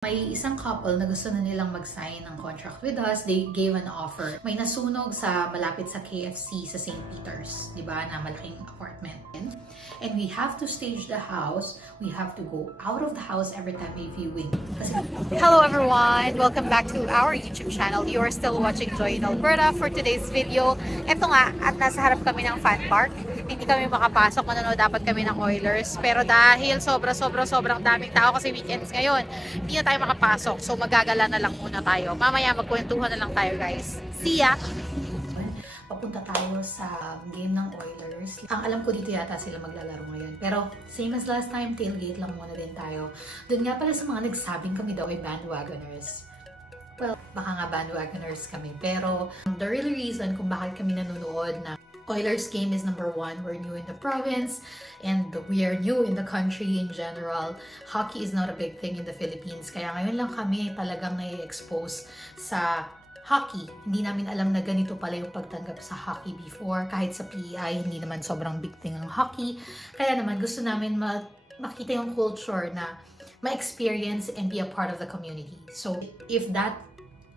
May isang couple na gusto na nilang mag-sign ng contract with us. They gave an offer. May nasunog sa malapit sa KFC sa St. Peter's, di ba, na malaking apartment. And we have to stage the house. We have to go out of the house every time may viewing. Hello everyone! Welcome back to our YouTube channel. You are still watching Joy in Alberta for today's video. Ito nga, at nasa harap kami ng fan park. Hindi kami makapasok, manonood dapat kami ng Oilers. Pero dahil sobrang daming tao kasi weekends ngayon, hindi na tayo makapasok. So magagala na lang muna tayo. Mamaya magkwentuhan na lang tayo, guys. See ya! Papunta tayo sa game ng Oilers. Ang alam ko dito yata sila maglalaro ngayon. Pero same as last time, tailgate lang muna din tayo. Doon nga pala sa mga nagsabing kami daw ay bandwagoners. Well, baka nga bandwagoners kami. Pero the real reason kung bakit kami nanonood na Oilers game is number one, we're new in the province and we are new in the country in general. Hockey is not a big thing in the Philippines. Kaya ngayon lang kami talagang na-expose sa hockey. Hindi namin alam na ganito pala yung pagtanggap sa hockey before. Kahit sa PEI, hindi naman sobrang big thing ang hockey. Kaya naman gusto namin makita yung culture na ma-experience and be a part of the community. So if that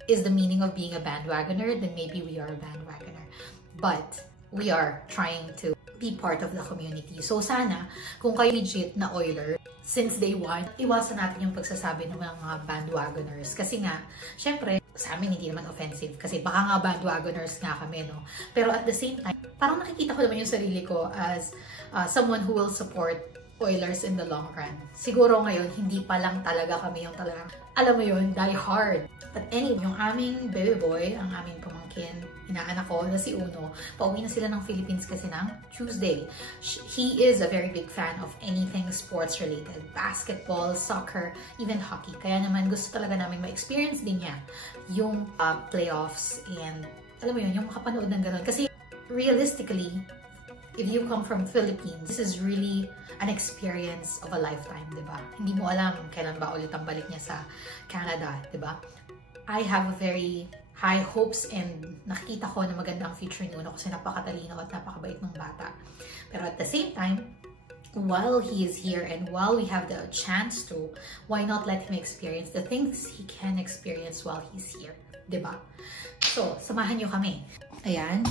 is the meaning of being a bandwagoner, then maybe we are a bandwagoner. But we are trying to be part of the community. So sana, kung kayo legit na Oiler, since day one, iwasan natin yung pagsasabi ng mga bandwagoners. Kasi nga, syempre, sa amin hindi naman offensive. Kasi baka nga bandwagoners nga kami, no? Pero at the same time, parang nakikita ko naman yung sarili ko as someone who will support Oilers in the long run. Siguro ngayon, hindi pa lang talaga kami yung talagang, alam mo yun, die hard. But anyway, yung aming baby boy, ang aming pamangkin, inaanak ko na si Uno, pauwi na sila ng Philippines kasi ng Tuesday. He is a very big fan of anything sports related. Basketball, soccer, even hockey. Kaya naman gusto talaga namin ma-experience din niya yung playoffs and alam mo yun, yung makapanood ng gano'n. Kasi realistically, if you come from Philippines, this is really an experience of a lifetime, di ba? Hindi mo alam kailan ba ulit ang balik niya sa Canada, di ba? I have a very high hopes and nakikita ko na maganda ang future ni Uno kasi napakatalino at napakabait ng bata. Pero at the same time, while he is here and while we have the chance to, why not let him experience the things he can experience while he's here, di ba? So, samahan niyo kami. Ayan.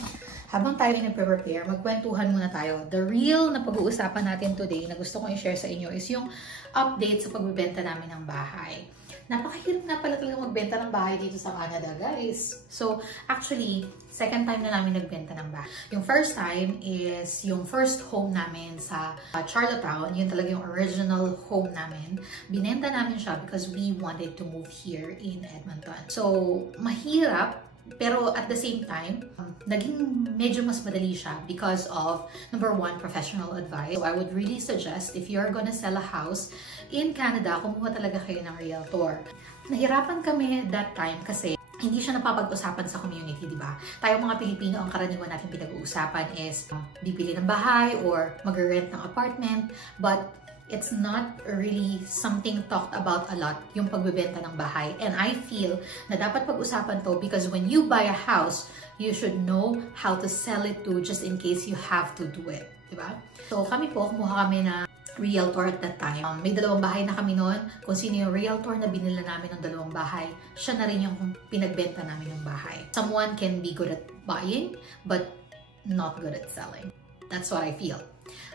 Habang tayo nagpe-prepare, magkwentuhan muna tayo. The real na pag-uusapan natin today na gusto kong i-share sa inyo is yung update sa pagbebenta namin ng bahay. Napakahirap na pala talaga magbenta ng bahay dito sa Canada, guys. So, actually, second time na namin nagbenta ng bahay. Yung first time is yung first home namin sa Charlottetown. Yun talaga yung original home namin. Binenta namin siya because we wanted to move here in Edmonton. So, mahirap. Pero at the same time, naging medyo mas madali siya because of, number one, professional advice. So I would really suggest if you're gonna sell a house in Canada, kumuha talaga kayo ng realtor. Nahirapan kami that time kasi hindi siya napapag-usapan sa community, di ba? Tayo mga Pilipino, ang karaniwan natin pinag-uusapan is bibili ng bahay or mag-rent ng apartment. But it's not really something talked about a lot, yung pagbebenta ng bahay. And I feel na dapat pag-usapan to because when you buy a house, you should know how to sell it to just in case you have to do it. Diba? So kami po, kumuha kami na realtor at that time. May dalawang bahay na kami noon. Kung sino yung realtor na binila namin ng dalawang bahay, siya na rin yung pinagbenta namin ng bahay. Someone can be good at buying, but not good at selling. That's what I feel.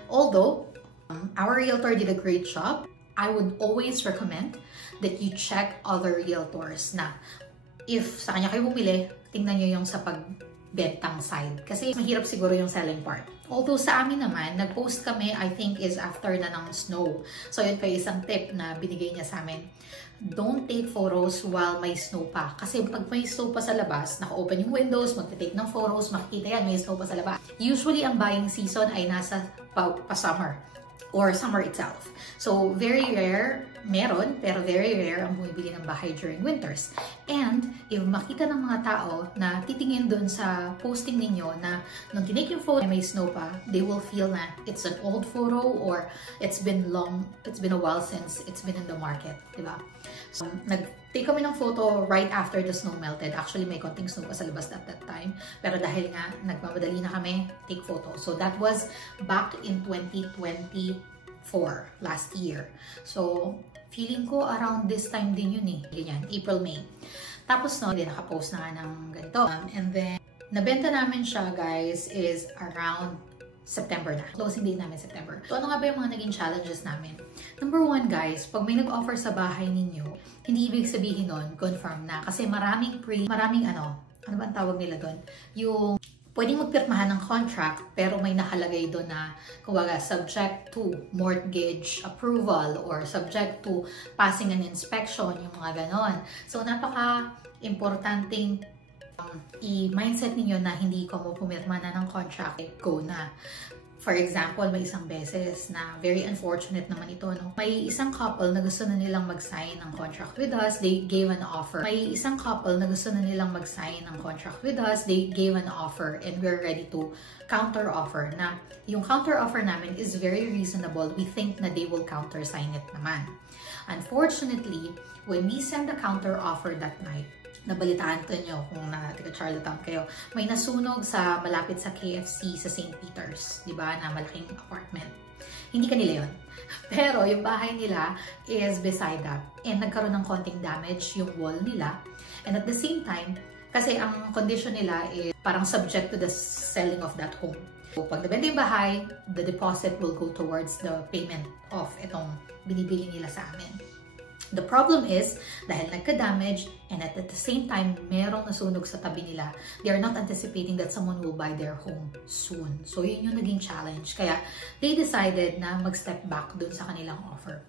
Although, our realtor did a great job. I would always recommend that you check other realtors na if sa kanya kayo bumili, tingnan nyo yung sa pagbentang side. Kasi mahirap siguro yung selling part. Although sa amin naman, nag-post kami, I think is after na ng snow. So yun pa isang tip na binigay niya sa amin. Don't take photos while may snow pa. Kasi pag may snow pa sa labas, naka-open yung windows, magte-take ng photos, makikita yan, may snow pa sa labas. Usually, ang buying season ay nasa pa-summer or summer itself. So, very rare, meron, pero very rare ang bumibili ng bahay during winters. And, if makita ng mga tao na titingin dun sa posting ninyo na nung tinake yung photo may snow pa, they will feel na it's an old photo or it's been a while since it's been in the market, diba? So, nag-take kami ng photo right after the snow melted. Actually, may konting snow pa sa labas at that time. Pero dahil nga, nagmamadali na kami, take photo. So, that was back in 2024, last year. So, Feeling ko around this time din yun eh. Ganyan, April, May. Tapos no, din nakapost na nga ng ganito. And then, nabenta namin siya guys is around September na. Closing date namin September. So ano nga ba yung mga naging challenges namin? Number one guys, pag may nag-offer sa bahay ninyo, hindi ibig sabihin nun, confirm na. Kasi maraming ano ba ang tawag nila doon? Yung pwedeng magpirmahan ng contract pero may nakalagay doon na kumbaga subject to mortgage approval or subject to passing an inspection, yung mga ganon. So napaka-importanting i-mindset ninyo na hindi ko mo pumirma na ng contract, go na. For example, may isang beses na very unfortunate naman ito, no? May isang couple na gusto na nilang mag-sign ng contract with us, they gave an offer. May isang couple na gusto na nilang mag-sign ng contract with us, they gave an offer and we're ready to counter offer. Na yung counter offer namin is very reasonable. We think na they will counter sign it naman. Unfortunately, when we send the counter offer that night, nabalitaan ko nyo kung taga-Charlottetown kayo, may nasunog sa malapit sa KFC sa St. Peter's, di ba, na malaking apartment. Hindi kanila yun. Pero yung bahay nila is beside that. And nagkaroon ng konting damage yung wall nila. And at the same time, kasi ang condition nila is parang subject to the selling of that home. So pag nabenta yung bahay, the deposit will go towards the payment of itong binibili nila sa amin. The problem is, dahil nagka-damage and at the same time, merong nasunog sa tabi nila, they are not anticipating that someone will buy their home soon. So, yun yung naging challenge. Kaya, they decided na mag-step back dun sa kanilang offer.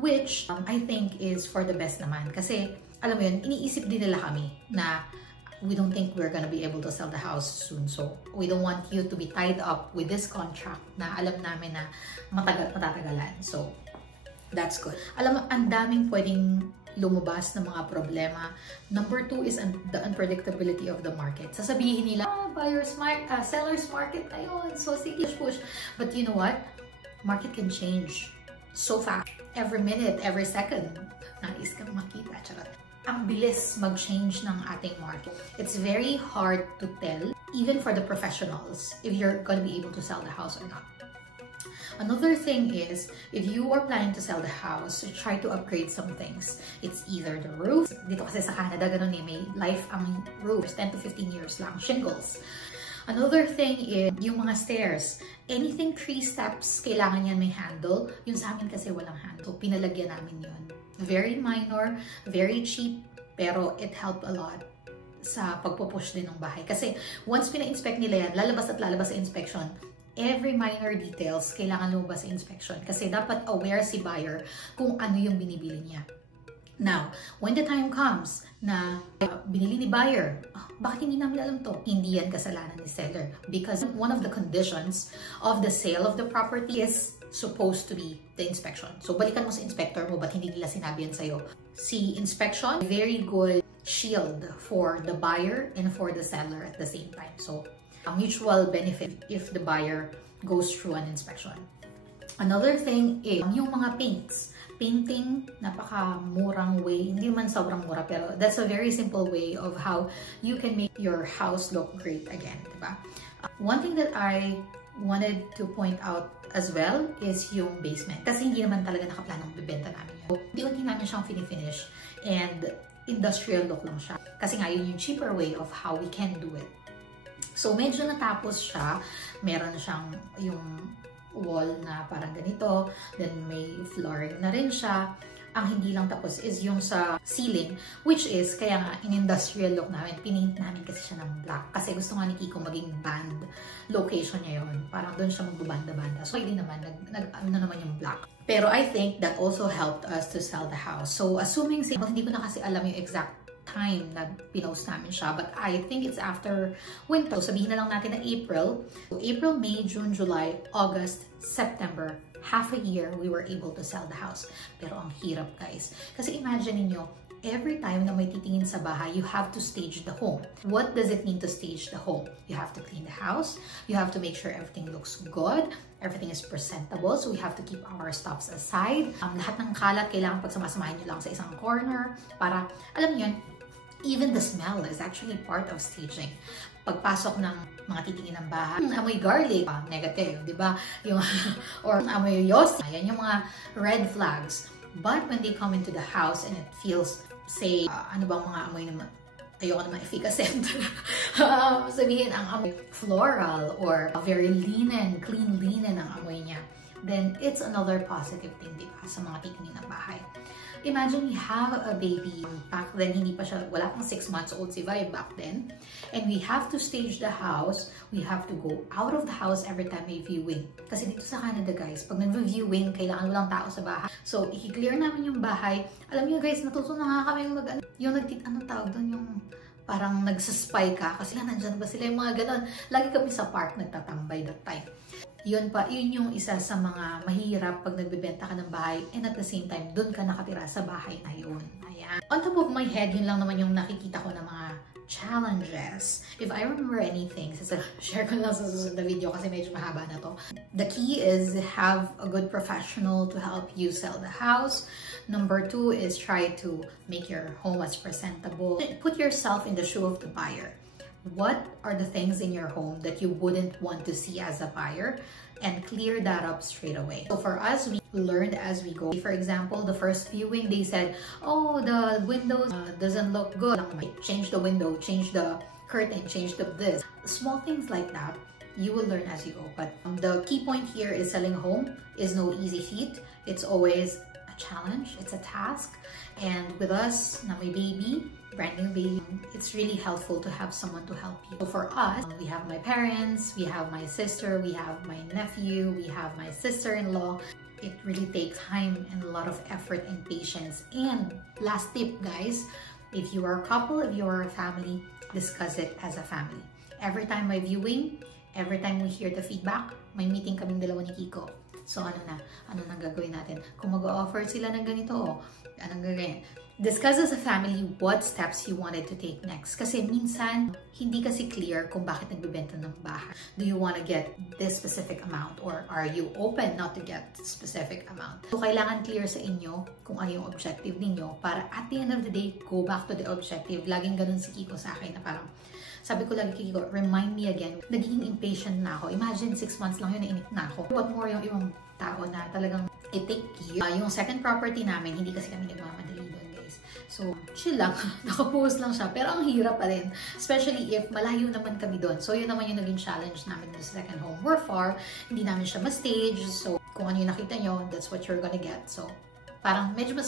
Which, I think is for the best naman. Kasi, alam mo yun, iniisip din nila kami na we don't think we're gonna be able to sell the house soon. So, we don't want you to be tied up with this contract na alam namin na matatagalan. So, that's good. Alam mo, ang daming pwedeng lumabas ng mga problema. Number two is the unpredictability of the market. Sasabihin nila, seller's market na yun. So, sige, push. But you know what? Market can change so fast. Every minute, every second, nais kang makita. Charot. Ang bilis mag-change ng ating market. It's very hard to tell, even for the professionals, if you're gonna be able to sell the house or not. Another thing is, if you are planning to sell the house, try to upgrade some things. It's either the roof. Dito kasi sa Canada, ganun eh, may life ang roofs, 10 to 15 years lang, shingles. Another thing is, yung mga stairs. Anything 3 steps, kailangan yan may handle. Yung sa amin kasi walang handle. Pinalagyan namin yun. Very minor, very cheap, pero it helped a lot sa pagpupush din ng bahay. Kasi once pina-inspect nila yan, lalabas at lalabas sa inspection, every minor details kailangan lumabas sa inspection kasi dapat aware si buyer kung ano yung binibili niya. Now, when the time comes na binili ni buyer, bakit hindi namin alam to? Hindi yan kasalanan ni seller because one of the conditions of the sale of the property is supposed to be the inspection. So, balikan mo sa inspector mo, ba't hindi nila sinabi yan sa'yo? Si inspection, very good shield for the buyer and for the seller at the same time. So, a mutual benefit if the buyer goes through an inspection. Another thing is yung mga paints. Painting, napaka-murang way. Hindi man sobrang mura, pero that's a very simple way of how you can make your house look great again, diba? One thing that I wanted to point out as well is yung basement. Kasi hindi naman talaga nakaplanong bibenta namin yun. Unti-unti namin siyang finish and industrial look lang siya. Kasi nga yun yung cheaper way of how we can do it. So, medyo natapos siya. Meron siyang yung wall na parang ganito. Then, may flooring na rin siya. Ang hindi lang tapos is yung sa ceiling, which is, kaya nga, in industrial look namin, pinaint namin kasi siya ng black. Kasi gusto nga ni Kiko maging band location niya yun. Parang doon siya magbabanda-banda. So, hindi naman, ano naman yung black. Pero I think that also helped us to sell the house. So, assuming, hindi ko na kasi alam yung exact time na pinost namin siya, but I think it's after winter. So, sabihin na lang natin na April. So, April, May, June, July, August, September, half a year, we were able to sell the house. Pero ang hirap, guys. Kasi imagine niyo, every time na may titingin sa bahay, you have to stage the home. What does it mean to stage the home? You have to clean the house. You have to make sure everything looks good. Everything is presentable. So we have to keep our stuffs aside. Lahat ng kalat, kailangan pagsamasamahin nyo lang sa isang corner para, alam niyo yun, even the smell is actually part of staging. Pagpasok ng mga titingin ng bahay, amoy garlic, negative, di ba? Or amoy yosi, yan yung mga red flags. But when they come into the house and it feels, say, ano bang mga amoy naman? Ayoko naman i-ficacent. Sabihin ang amoy floral or very linen, clean linen ang amoy niya. Then it's another positive thing, di ba, sa mga tignan ng bahay. Imagine you have a baby. Back then, hindi pa siya, wala pang 6 months old si Vi back then. And we have to stage the house. We have to go out of the house every time may viewing. Kasi dito sa Canada, guys, pag nag-viewing, kailangan walang tao sa bahay. So, i-clear namin yung bahay. Alam niyo, guys, natuto na nga kami anong tawag doon, yung parang nagsaspy ka. Kasi nandyan ba sila yung mga ganon. Lagi kami sa park nagtatambay that time. Yun yung isa sa mga mahirap pag nagbebenta ka ng bahay and at the same time, doon ka nakatira sa bahay na yun. Ayan. On top of my head, yun lang naman yung nakikita ko na mga challenges. If I remember anything, share ko lang sa susunod na video kasi medyo mahaba na to. The key is have a good professional to help you sell the house. Number 2 is try to make your home as presentable. Put yourself in the shoe of the buyer. What are the things in your home that you wouldn't want to see as a buyer, and clear that up straight away. So for us, we learned as we go. For example, the first viewing, they said, oh, the windows doesn't look good. Change the window, change the curtain, change this. Small things like that, you will learn as you go. But the key point here is selling a home is no easy feat. It's always a challenge, it's a task. And with us, na may baby, brand new baby, it's really helpful to have someone to help you. So for us, we have my parents, we have my sister, we have my nephew, we have my sister-in-law. It really takes time and a lot of effort and patience. And last tip, guys, if you are a couple, if you are a family, discuss it as a family. Every time my viewing, every time we hear the feedback, may meeting kaming dalawa ni Kiko. So ano nang gagawin natin? Kung mag-offer sila ng ganito, anong gagawin? Discuss as a family what steps you wanted to take next. Kasi minsan, hindi kasi clear kung bakit nagbebenta ng bahay. Do you want to get this specific amount or are you open not to get specific amount? So, kailangan clear sa inyo kung ano yung objective ninyo para at the end of the day, go back to the objective. Laging ganun si Kiko sa akin na parang, sabi ko lagi Kiko, remind me again. Nagiging impatient na ako. Imagine 6 months lang yun, nainip na ako. What more yung ibang tao na talagang it-take years. Yung second property namin, hindi kasi kami nagmamadali doon, guys. So, chill lang. Nakapost lang siya. Pero ang hirap pa rin. Especially if malayo naman kami doon. So, yun naman yung naging challenge namin sa second home. We're far. Hindi namin siya ma-stage. So, kung ano yung nakita nyo, that's what you're gonna get. So, parang medyo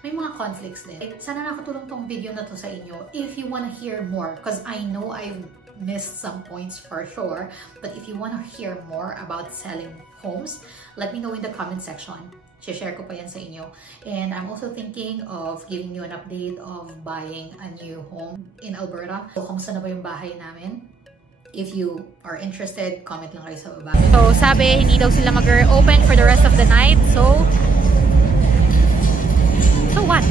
may mga conflicts din. Sana nakatulong tong video na to sa inyo. If you wanna hear more, because I know I've missed some points for sure, but if you wanna hear more about selling homes, let me know in the comment section. Share ko pa yan sa inyo. And I'm also thinking of giving you an update of buying a new home in Alberta. So, kung saan na ba yung bahay namin? If you are interested, comment lang kayo sa baba. So, sabi, hindi daw sila mag-open for the rest of the night. So what?